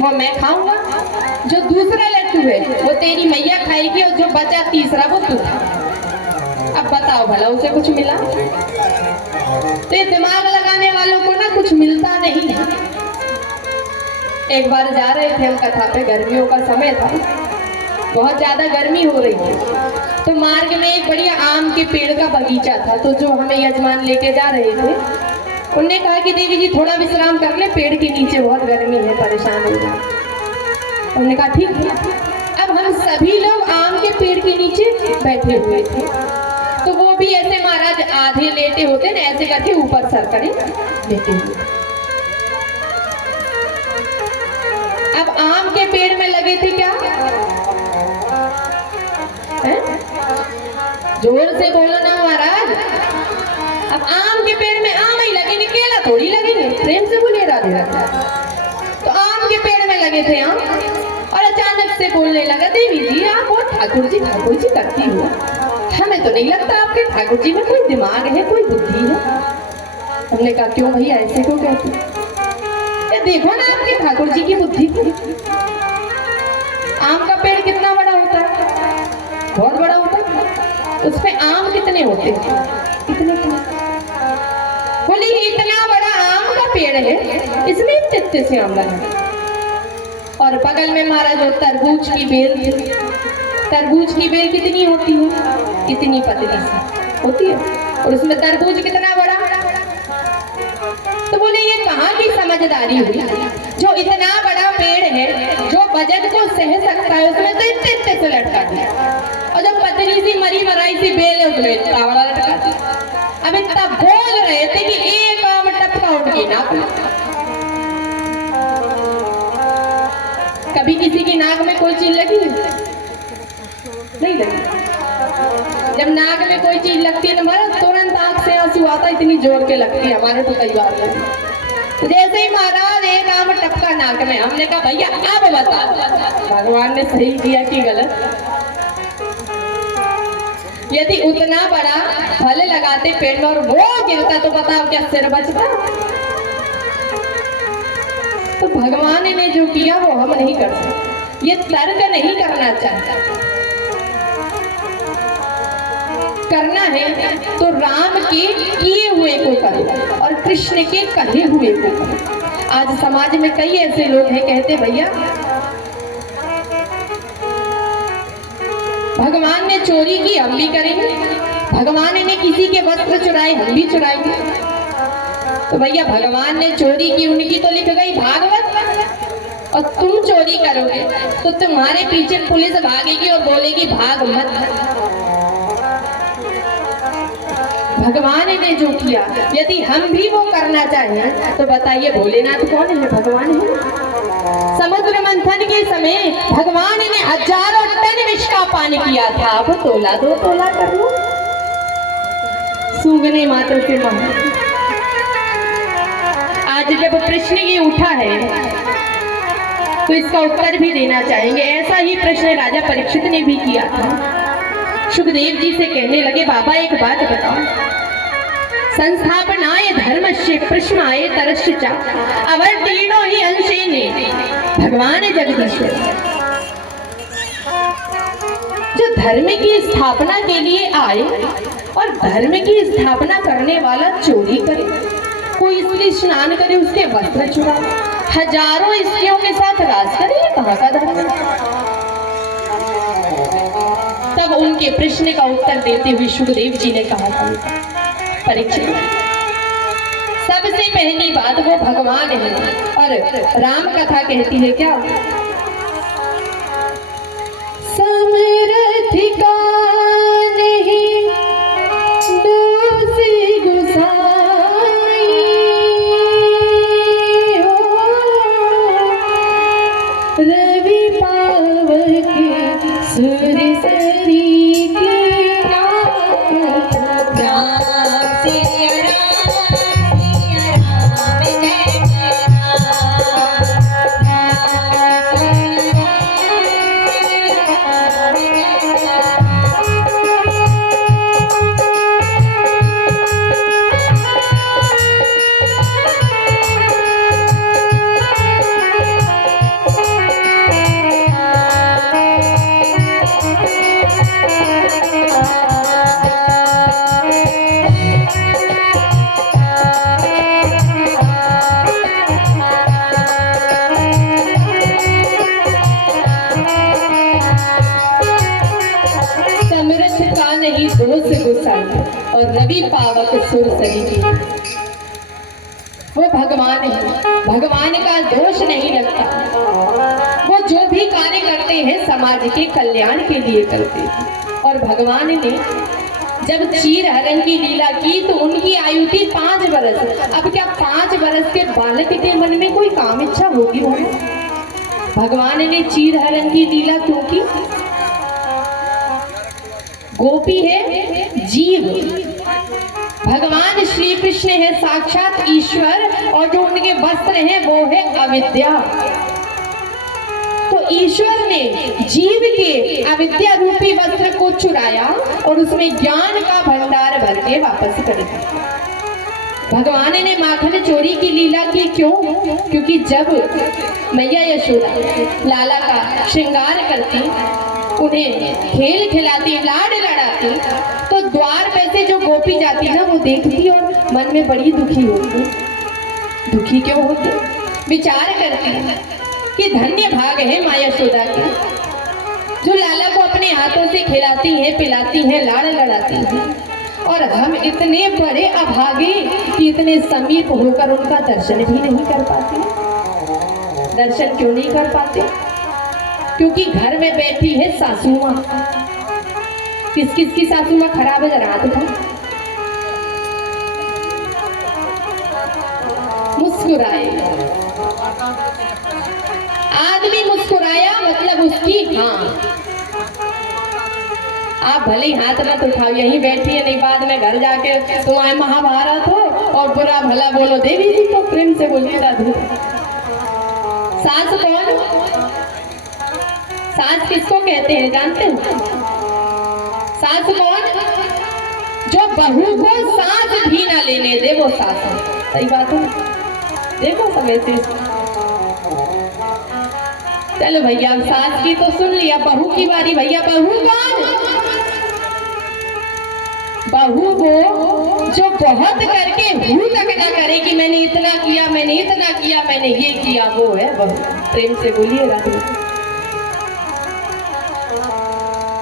वो मैं खाऊंगा, जो दूसरा लड्डू है वो तेरी मैया खाएगी और जो बचा तीसरा वो तू। अब बताओ भला उसे कुछ मिला? तो ये दिमाग लगाने वालों को ना कुछ मिलता नहीं है। एक बार जा रहे थे हम कथा पे, गर्मियों का समय था, बहुत ज्यादा गर्मी हो रही थी, तो मार्ग में एक बढ़िया आम के पेड़ का बगीचा था। तो जो हमें यजमान लेके जा रहे थे उनने कहा कि देवी जी थोड़ा विश्राम कर ले, पेड़ के नीचे बहुत गर्मी है, परेशान हो जाए। हमने कहा ठीक है। अब हम सभी लोग आम के पेड़ के नीचे बैठे हुए थे, तो वो भी ऐसे महाराज आधे लेटे होते ना, ऐसे करके ऊपर सर करे लेटे हुए। अब आम के पेड़ में लगे थे क्या? जोर से बोलो ना महाराज। अब आम के पेड़ में आम ही लगेंगे, केला थोड़ी लगेंगे, प्रेम से बोले राधे राधे। तो आम के पेड़ में लगे थे आम, और अचानक से बोलने लगा देवी जी आप और ठाकुर जी करती हो, हमें तो नहीं लगता आपके ठाकुर जी में कोई दिमाग है, कोई बुद्धि है। हमने कहा क्यों भैया ऐसे क्यों कहते? देखो ना आपके ठाकुर जी की बुद्धि। आम का पेड़ कितना बड़ा होता है? बहुत बड़ा होता है। उसमें आम कितने होते हैं? कितने? बोले इतना बड़ा आम का पेड़ है, इसमें इतने से आम लगे। और बगल में महाराज जो तरबूज की बेल थी, तरबूज की बेल कितनी होती है? इतनी पतली सी होती है, और उसमें तरबूज कितना बड़ा। तो बोले ये कहाँ की समझदारी हुई, जो इतना बड़ा पेड़ है, जो वजन को सह सकता है, उसमें तो इतने से लटका दिया, और जो पतली सी मरी मराई सी बेल है उसमें इतना बड़ा लटका दिया। अब इतना बोल रहे थे कि एक आम टपका उठ के नाक में। कभी किसी की नाक में कोई चीज लगी नहीं लगी? जब नाक में कोई चीज लगती है ना तुरंत आंख से आंसू आता, इतनी जोर के लगती है। हमारे तो कई बार लगी। तो जैसे ही महाराज एक आम टपका नाक में, हमने कहा भैया अब बताओ भगवान ने सही किया कि गलत? यदि उतना बड़ा फल लगाते पेड़ में और वो गिरता तो बताओ क्या सिर बचता? तो भगवान ने जो किया वो हम नहीं कर सकते। ये तर्क नहीं करना चाहता, करना है तो राम के किए हुए को करो और कृष्ण के कहे हुए को करो। आज समाज में कई ऐसे लोग हैं कहते भैया भगवान ने चोरी की हम भी करेंगे, भगवान ने किसी के वस्त्र चुराए हम भी चुराएंगे। तो भैया भगवान ने चोरी की, उनकी तो लिख गई भागवत, और तुम चोरी करोगे तो तुम्हारे पीछे पुलिस भागेगी और बोलेगी भाग मत। भगवान ने जो किया यदि हम भी वो करना चाहें तो बताइए भोलेनाथ कौन है? भगवान है। समुद्र मंथन के समय भगवान ने हजारों टन विष का पान किया था, अब तोला 2 तोला कर लो, सूंघने मात्र से मर। आज जब प्रश्न ये उठा है तो इसका उत्तर भी देना चाहेंगे। ऐसा ही प्रश्न राजा परीक्षित ने भी किया था। सुखदेव जी से कहने लगे बाबा एक बात बताओ, संस्थापनाय धर्मस्य प्रश्नाय तरस्य अवर तीनों ही अंशे ने भगवान जगदीश्वर, जो धर्म की स्थापना के लिए आए और धर्म की स्थापना करने वाला चोरी करे, कोई स्त्री स्नान करे उसके वस्त्र चुराए, हजारों स्त्रियों के साथ राज करे, ये कहाँ का धर्म है? तब उनके प्रश्न का उत्तर देते हुए सुखदेव जी ने कहा था परीक्षित, सबसे पहली बात वो भगवान है। और राम कथा कहती है क्या? समरथ का नहीं दूसरी गुसाई हो, रवि पावक सूर्य सरी की और रवि पावक सुर सरी की। वो भगवान है, भगवान का दोष नहीं लगता। वो जो भी कार्य करते हैं समाज के कल्याण के लिए करते हैं। और भगवान ने जब चीर हरण की लीला की तो उनकी आयु थी 5 वर्ष। अब क्या 5 वर्ष के बालक के मन में कोई काम इच्छा होगी? भगवान ने चीर हरण की लीला क्यों की? गोपी है जीव, भगवान श्री कृष्ण है साक्षात ईश्वर, और जो उनके वस्त्र हैं वो है अविद्या। तो ईश्वर ने जीव के अविद्या रूपी वस्त्र को चुराया और उसमें ज्ञान का भंडार भर के वापस कर दिया। भगवान ने माखन चोरी की लीला की क्यों? क्योंकि जब मैया यशोदा लाला का श्रृंगार करती, उन्हें खेल खिलाती, लाड लड़ाती, तो द्वार पे से जो गोपी जाती ना वो देखती और मन में बड़ी दुखी होती। दुखी क्यों होती? विचार करती कि धन्य भाग है माँ यशोदा के, जो लाला को अपने हाथों से खिलाती है, पिलाती है, लाड़ लड़ाती है, और हम इतने बड़े अभागे कि इतने समीप होकर उनका दर्शन भी नहीं कर पाते। दर्शन क्यों नहीं कर पाते? क्योंकि घर में बैठी है सासू माँ। किस किस की सासू माँ खराब है? जरा हाथ उठाओ। मुस्कुराए, आदमी मुस्कुराया मतलब उसकी हाँ। आप भले ही हाथ मत उठाओ, यहीं बैठी है, नहीं बाद में घर जाके तुम्हारे महाभारत हो और बुरा भला बोलो। देवी जी को प्रेम से बोलिए राधे। सास कौन? सास किसको कहते हैं जानते हैं? सास कौन? जो बहू को सांस भी ना लेने दे वो सास है। सही बात है? देखो सब ऐसे। चलो भैया, सास की तो सुन लिया, बहू की बारी। भैया बहू कौन? बहू वो जो बहुत करके हूँ तक ना करे कि मैंने इतना किया, मैंने इतना किया, मैंने ये किया, वो है बहू। प्रेम से बोलिए राधे।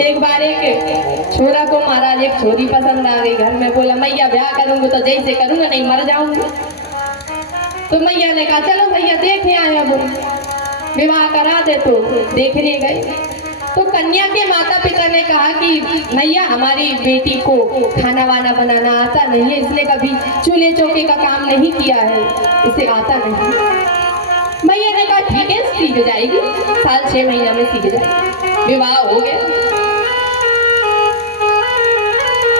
एक बार एक छोरा को महाराज एक छोरी पसंद आ गई। घर में बोला मैया ब्याह करूंगा तो जैसे करूंगा, नहीं मर जाऊंगा। तो मैया ने कहा चलो भैया देखे आए, अब विवाह करा दे। तो देखने गए तो कन्या के माता पिता ने कहा कि मैया हमारी बेटी को खाना वाना बनाना आता नहीं है, इसने कभी चूल्हे चौके का काम नहीं किया है, इसे आता नहीं। मैया ने कहा ठीक है सीख जाएगी, साल 6 महीना में सीख जाएगी। विवाह हो गया।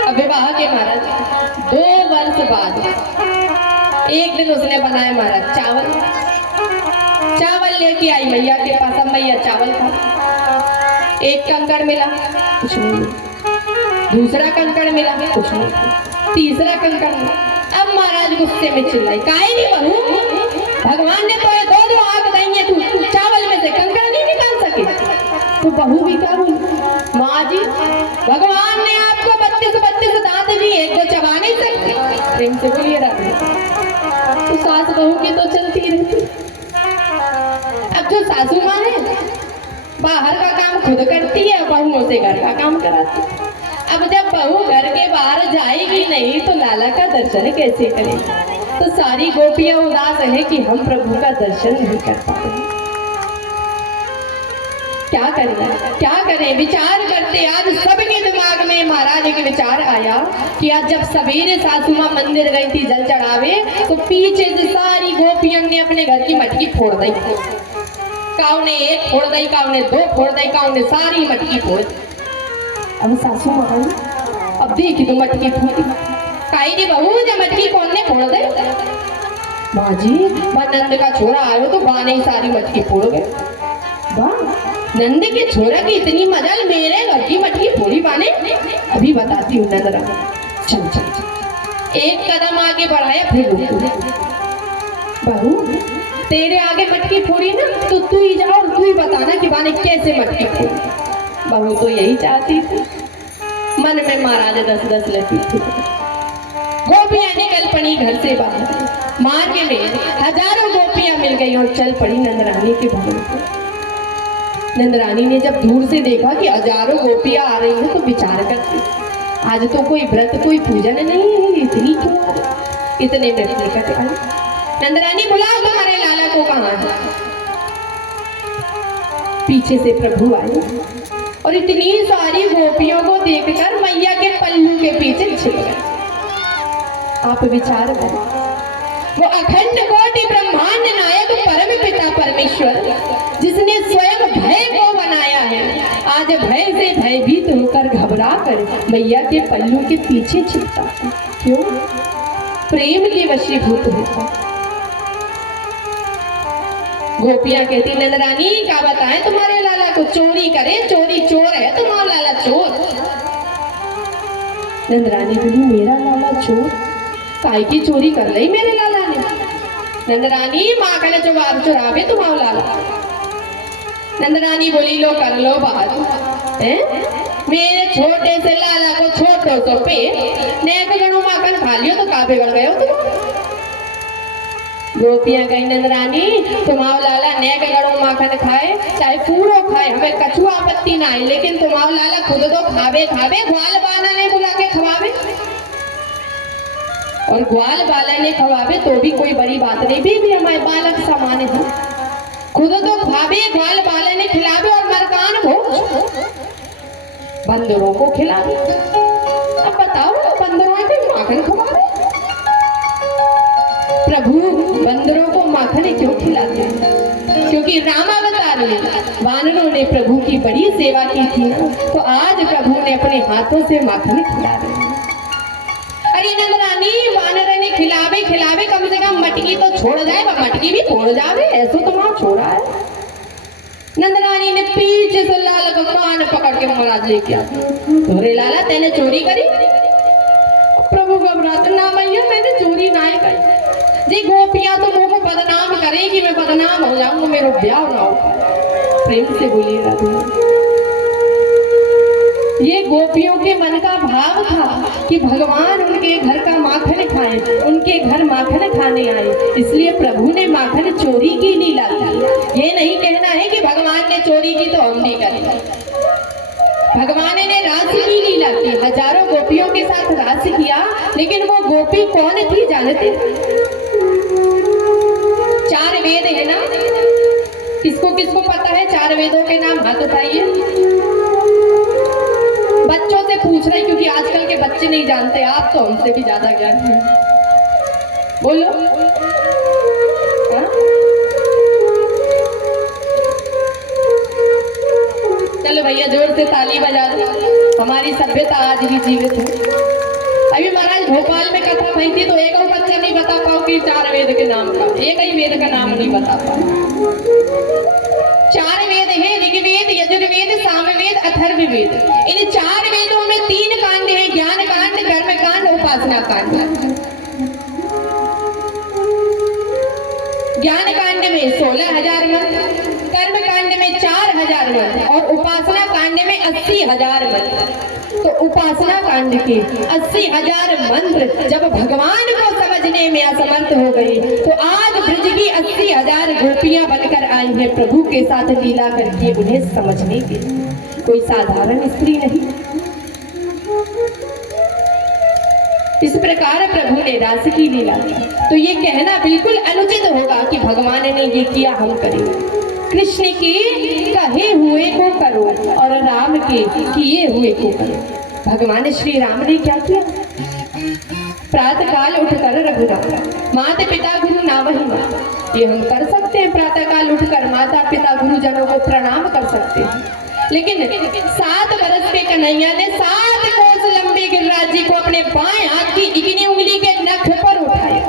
अब विवाह के महाराज 2 वर्ष बाद एक दिन उसने बनाया महाराज चावल। चावल लेके आई मैया के पास। अब मैया चावल खा। एक कंकड़ मिला, कुछ नहीं। दूसरा कंकड़ मिला, कुछ नहीं। तीसरा कंकड़ मिला। अब महाराज गुस्से में चिल्लाई, काहे नहीं बहू, भगवान ने तो 2 आंख दी है, तू चावल में से कंकड़ नहीं निकाल सके। तो बहू भी क्या बोली, माँ जी भगवान ने आपको 32 दांत दिए, एक को चबा नहीं सकते। प्रेम से बोलिए राधे। तो सास बहू की तो चलती रहती। अब जो सासू माँ है बाहर का काम खुद करती है, बहुओं से घर का काम कराती है। अब जब बहू घर के बाहर जाएगी नहीं तो लाला का दर्शन कैसे करेगी? तो सारी गोपियां उदास है कि हम प्रभु का दर्शन नहीं कर पा रहे। क्या करें, क्या करें? विचार करते आज सबके दिमाग में महाराज के विचार आया कि आज जब सवेरे सासू माँ मंदिर गई थी जल चढ़ावे, तो पीछे से सारी गोपियों ने अपने घर की मटकी फोड़ दी। काऊ ने 1 फोड़ दी, काऊ ने 2 फोड़ दी, काऊ ने सारी मटकी फोड़ दी। अब सासू माँ अब देखी तो मटकी फोड़ी। काई नहीं बहू, जब मटकी कौन ने फोड़ दे? माँ जी नंद का छोरा आयो तो बा ने सारी मटकी फोड़ गए। वाह, नंद के छोरा की इतनी मजल, मेरे घर की मटकी फोड़ी बाने। अभी बताती हूँ नंद राम। चल चल चल। एक कदम आगे बढ़ाया, फिर बहू तेरे आगे मटकी फोड़ी ना तो तू ही जा और तू ही बताना कि बाने कैसे मटकी फोड़ी। बहू तो यही चाहती थी। मन में महाराज 10-10 लेती थी। गोपियां निकल पड़ी घर से बाहर। मार्ग में हजारों गोपियां मिल गई और चल पड़ी नंदरानी के भवन को। नंदरानी ने जब दूर से देखा कि हजारों गोपियां आ रही हैं तो विचार करती आज तो कोई व्रत कोई पूजन नहीं, इतनी क्यों? इतने में निकट आई। नंदरानी बुलाओ तुम्हारे लाला को कहाँ है। पीछे से प्रभु आए और इतनी सारी गोपियों को देखकर मैया के पल्लू के पीछे छिप गए। आप विचार करें, वो अखंड कोटि ब्रह्मांड नायक परम पिता परमेश्वर जिसने स्वयं भय को बनाया है, आज भय से भयभीत होकर घबरा कर मैया के पल्लू के पीछे छिपता है। क्यों? प्रेम के वशीभूत होता। गोपियां कहती नंदरानी क्या बताएं तुम्हारे लाला को, चोरी करे, चोरी चोर है तुम्हारा लाला चोर। नंदरानी बोली मेरा लाला चोर? काय की चोरी कर ली मेरे लाला ने? नंदरानी माखन चुरावे तुम्हारा लाला। नंदरानी बोली लो कर लो बात है, मेरे छोटे से लाला को छोटो तो पे नेक गणों माखन खा लियो तो का बिगड़ गए हो तुम। गोपियां कही नंदरानी तुम्हारा लाला नेक गणों माखन खाए चाहे पूरो खाए, हमें कछुआ आपत्ति ना है, लेकिन तुम्हारा लाला खुद तो खावे खावे, ग्वाल बाला ने बुला के खवावे, और ग्वाल बाला ने खवावे तो भी कोई बड़ी बात नहीं, भी हमारे बालक समान है। खुद तो खावे, ग्वाल बाला ने खिलावे और मरकान भोज बंदरों को खिलावे। अब बताओ बंदरों के माखन खवावे? प्रभु बंदरों को माखन क्यों खिलाते हैं? क्योंकि रामावतार में वानरों ने प्रभु की बड़ी सेवा की थी ना, तो आज प्रभु ने अपने हाथों से माखन खिला रहे हैं। अरे नंदरानी वानर ने खिलावे खिलावे कम से कम मटकी तो छोड़ जाए, मटकी भी छोड़ जावे, ऐसो तो वहां छोड़ा है। नंदरानी ने पीछे से लाला को कान पकड़ के महाराज लेके आ, तोरे लाला तेने चोरी करी? प्रभु घबराते ना मैया मैंने चोरी ना ही करी जी। गोपियां तो मुझको बदनाम करेगी, मैं बदनाम हो जाऊंगा, मेरा ब्याह ना हो। प्रेम से बोलिए राधे। ये गोपियों के मन का भाव था कि भगवान उनके घर का माखन खाए, उनके घर माखन खाने आए, इसलिए प्रभु ने माखन चोरी की लीला की। ये नहीं कहना है कि भगवान ने चोरी की तो हम नहीं करेंगे। भगवान ने रास की लीला की, हजारों गोपियों के साथ रास किया, लेकिन वो गोपी कौन थी जानते? 4 वेद है ना, किसको किसको पता है 4 वेदों के नाम? हाथ उठाइए। बच्चों से पूछ रहे क्योंकि आजकल के बच्चे नहीं जानते, आप तो हमसे भी ज्यादा ज्ञान है। बोलो। चलो भैया जोर से ताली बजा दो, हमारी सभ्यता आज भी जीवित है। अभी महाराज भोपाल में कथा भई थी तो एक और बच्चा नहीं बता पाओ कि 4 वेद के नाम का, एक ही वेद का नाम नहीं बता पाओ। 4 वेद हैं, ऋग्वेद, यजुर्वेद, सामवेद, अथर्ववेद। इन 4 वेदों में 3 कांड हैं, ज्ञान कांड, कर्म कांड, उपासना कांड। ज्ञान कांड में 16,000 मंत्र, कर्म कांड में 4,000 मंत्र और उपासना कांड में 80,000 मंत्र। तो उपासना कांड के 80,000 मंत्र जब भगवान को समझने में असमर्थ हो गए, तो आज ब्रज की 80,000 गोपियां बनकर आई हैं प्रभु के साथ लीला करके उन्हें समझने के लिए। कोई साधारण स्त्री नहीं। इस प्रकार प्रभु ने रास की लीला की, तो ये कहना बिल्कुल अनुचित होगा कि भगवान ने ये किया हम करें। कृष्ण के कहे हुए को करो और राम के किए हुए को करो। भगवान श्री राम ने क्या किया? प्रातः काल उठकर रघुराम माता पिता गुरु नावहि माता, ये हम कर सकते हैं। प्रातः काल उठकर माता पिता गुरुजनों को प्रणाम कर सकते हैं, लेकिन 7 बरस के कन्हैया ने 7 कोस लंबे गिरिराज जी को अपने बाएं हाथ की इकनी उंगली के नख पर उठाया।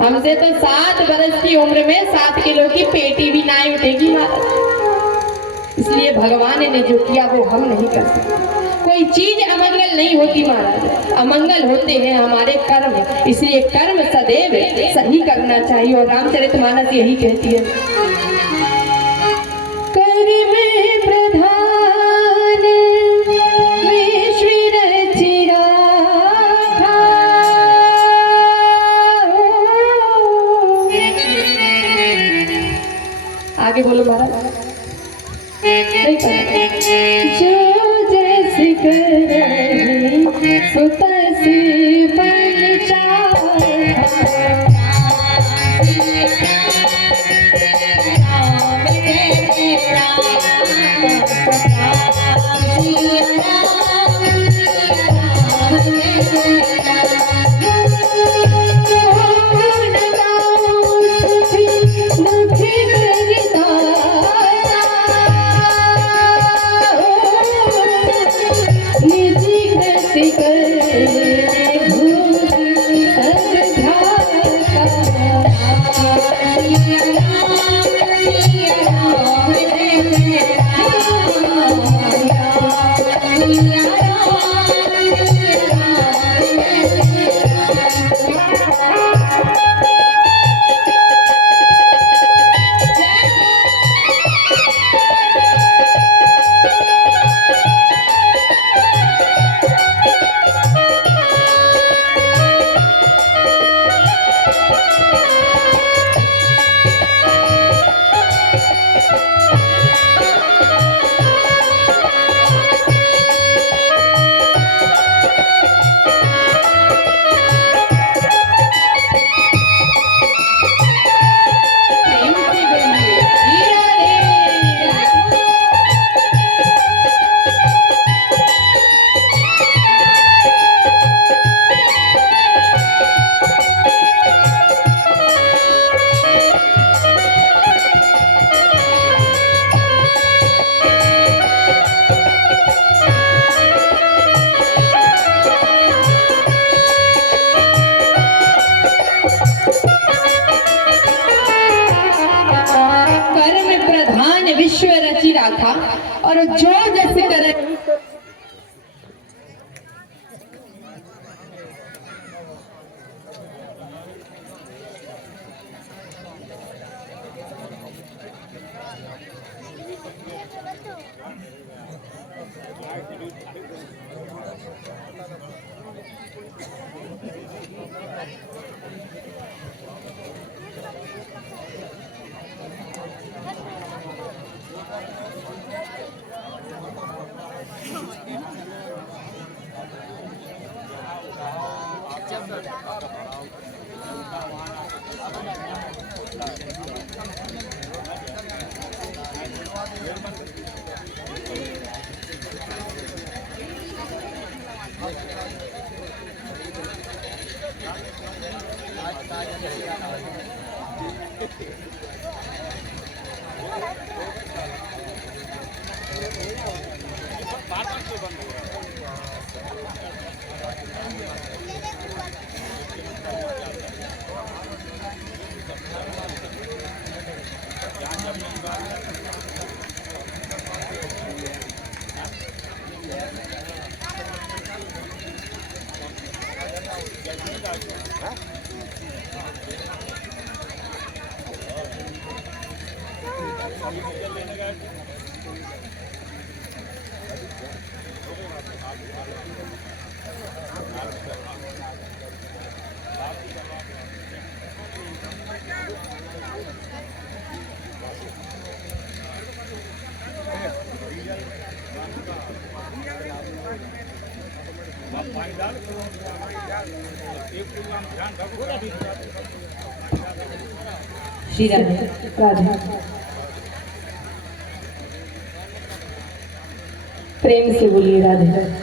हमसे तो 7 बरस की उम्र में 7 किलो की पेटी भी ना उठेगी महाराज। इसलिए भगवान ने जो किया वो हम नहीं कर सकते। कोई चीज अमंगल नहीं होती महाराज, अमंगल होते हैं हमारे कर्म, इसलिए कर्म सदैव सही करना चाहिए। और रामचरितमानस यही कहती है, कर्म प्रधान विश्व रचिरा। आगे बोलो महाराज। जो जैसे विश्व रची राखा और जो जस करे। श्री राधे राधे। प्रेम से बोलिए राधे।